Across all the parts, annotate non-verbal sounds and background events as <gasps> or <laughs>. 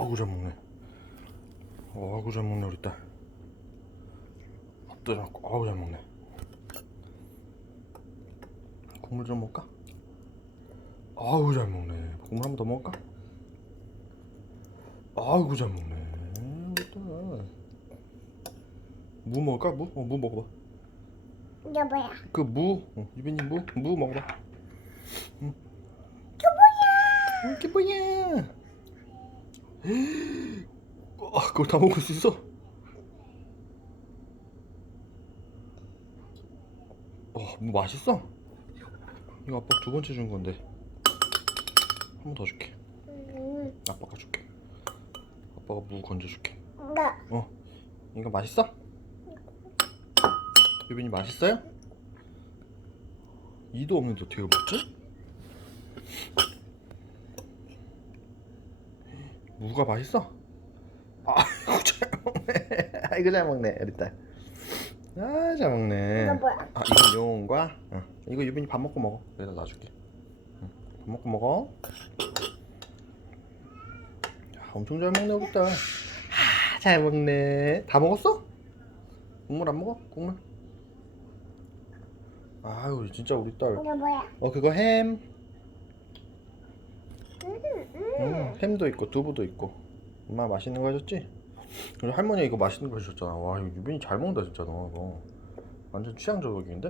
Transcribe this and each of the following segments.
아이고 잘 먹네. 아이고 잘 먹네 우리 딸. 밥도 잘 먹고 아이고 잘 먹네. 국물 좀 먹을까? 아이고 잘 먹네. 국물 한 번 더 먹을까? 아이고 잘 먹네. 우리 딸. 무 먹을까? 무? 어, 무 먹어봐. 이게 뭐야? 그 무, 어, 유빈이 무, 무 먹어봐. 응. 이게 뭐야? 아, 그걸 다 먹을 수 있어? 어, 무 맛있어? 이거 아빠 두 번째 준 건데. 한 번 더 줄게. 음, 아빠가 줄게. 아빠가 무 건져 줄게. 나 어, 이거 맛있어? 유빈이 맛있어요? 이도 없는데 어떻게 먹지? 무가 맛있어? 아이고 <laughs> 잘 먹네. 아이고 잘 먹네 우리 딸. 아 잘 먹네. 이거 뭐야? 아 이건 용과 어. 이거 유빈이 밥 먹고 먹어. 여기다 놔줄게. 응. 밥 먹고 먹어. 야, 엄청 잘 먹네 우리 딸. 아, 잘 먹네. 다 먹었어? 국물 안 먹어? 국물? 아유 진짜 우리 딸. 이게 뭐야? 어 그거 햄. 음. 햄도 있고 두부도 있고. 엄마 맛있는 거 해줬지? 그리고 할머니 이거 맛있는 거 해줬잖아. 와 이거 유빈이 잘 먹는다 진짜 너 이거. 완전 취향 저격인데?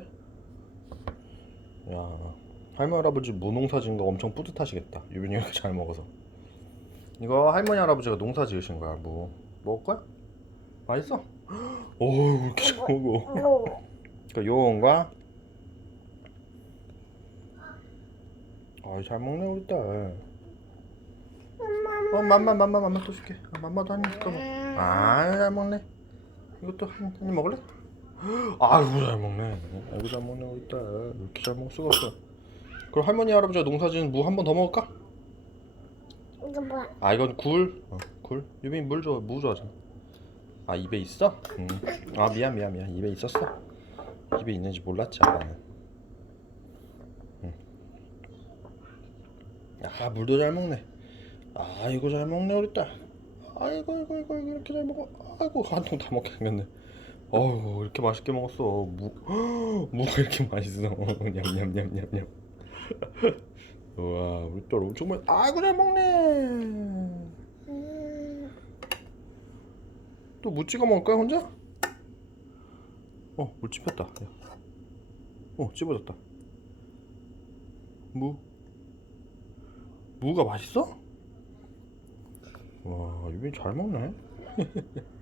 야 할머니 할아버지 무농사 지은 거 엄청 뿌듯하시겠다. 유빈이가 잘 먹어서. 이거 할머니 할아버지가 농사 지으신 거야 뭐 먹을 거야? 맛있어? <gasps> 어우 왜 이렇게 잘 먹어. 무. 그러니까 요원과 아이 잘 먹네 우리 딸. 어 맘마 맘마 맘마 또 줄게. 아, 맘마도 한입더 먹어. 아잘 먹네. 이것도 한입 먹을래? <gasps> 아이고 잘 먹네. 아이고 잘 먹네 우리 딸. 이렇게 잘 먹을 수가 없어. 그럼 할머니 할아버지가 농사지은 무 한 번 더 먹을까? 이게 뭐야? 아 이건 굴. 어, 굴. 유빈이 물 좋아 무 좋아하잖아. 아 입에 있어? 응. 아 미안 미안 미안 입에 있었어. 입에 있는지 몰랐지 아빠는. 응. 아 물도 잘 먹네. 아 이거 잘 먹네 우리 딸. 아이고 이거 이거 이렇게 잘 먹어. 아이고 한 통 다 먹게 생겼네. 어우 이렇게 맛있게 먹었어. 무 <gasps> 무가 이렇게 맛있어. <laughs> 냠냠냠냠냠. <laughs> 우와 우리 딸 엄청 맛. 아이고 잘 먹네. 음, 또무 찍어 먹을까 혼자? 어, 물 찝혔다. 야. 어, 찝어졌다. 무. 무가 맛있어? 와, 유빈이 잘 먹네. <laughs>